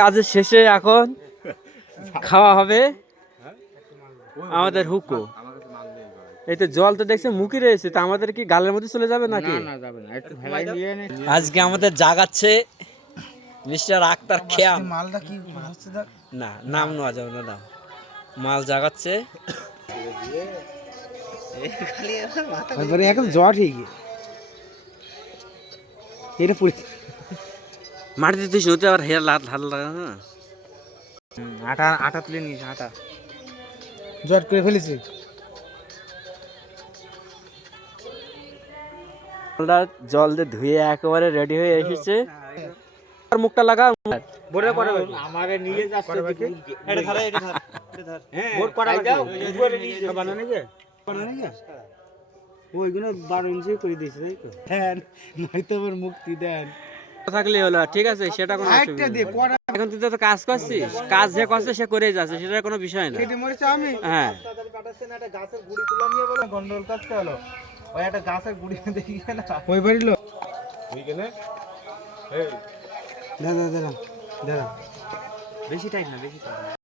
কাজের শেষে এখন খাওয়া হবে আমাদের হুকো। এই তো জল তো দেখছে মুখে রয়েছে, তা আমাদের কি গালের মধ্যে চলে যাবে নাকি? আজকে আমাদের জাগাচ্ছে মিস্টার আক্তার খেয়াম। মালটা কি হচ্ছে দেখ না নাম নেওয়া যাবে না, নাম মাল জাগাচ্ছে। এবারে এখন জ্বর ঠিক এটা পুরি মাটিতে তুই শুতে আবার হেয়ার লাল হাল লাগা না। আটা আটা তুলে নিস আটা জ্বর করে ফেলেছি। জল দিয়ে ধুয়ে একেবারে রেডি হয়ে এসেছে। আর মুখটা লাগা বোরে করে আমারে নিয়ে যাচ্ছে এটা ধরে এটা ধর এটা ধর বোর করা দাও উপরে নিয়ে যাও বানানে কে বানানে কে ওইগুলো 12 ইঞ্চি করে দিয়েছে তাই তো হ্যাঁ নয়তো আবার মুক্তি দেন থাকলে হলো ঠিক আছে, সেটা কোনো অসুবিধা নেই। এখন তুই তো কাজ করছিস, কাজ যে করছে সে করেই যাচ্ছে, সেটা কোনো বিষয় না। কেটে মরেছে আমি হ্যাঁ কাটাচ্ছে না, একটা গাছের গুড়ি তুলা নিয়ে বলে গন্ডগোল করতে হলো। ওই একটা গাছের গুড়ি দেখি না ওই বাড়ি লোক ওইখানে এই দাদা দাদা দাদা বেশি টাইট না বেশি টাইট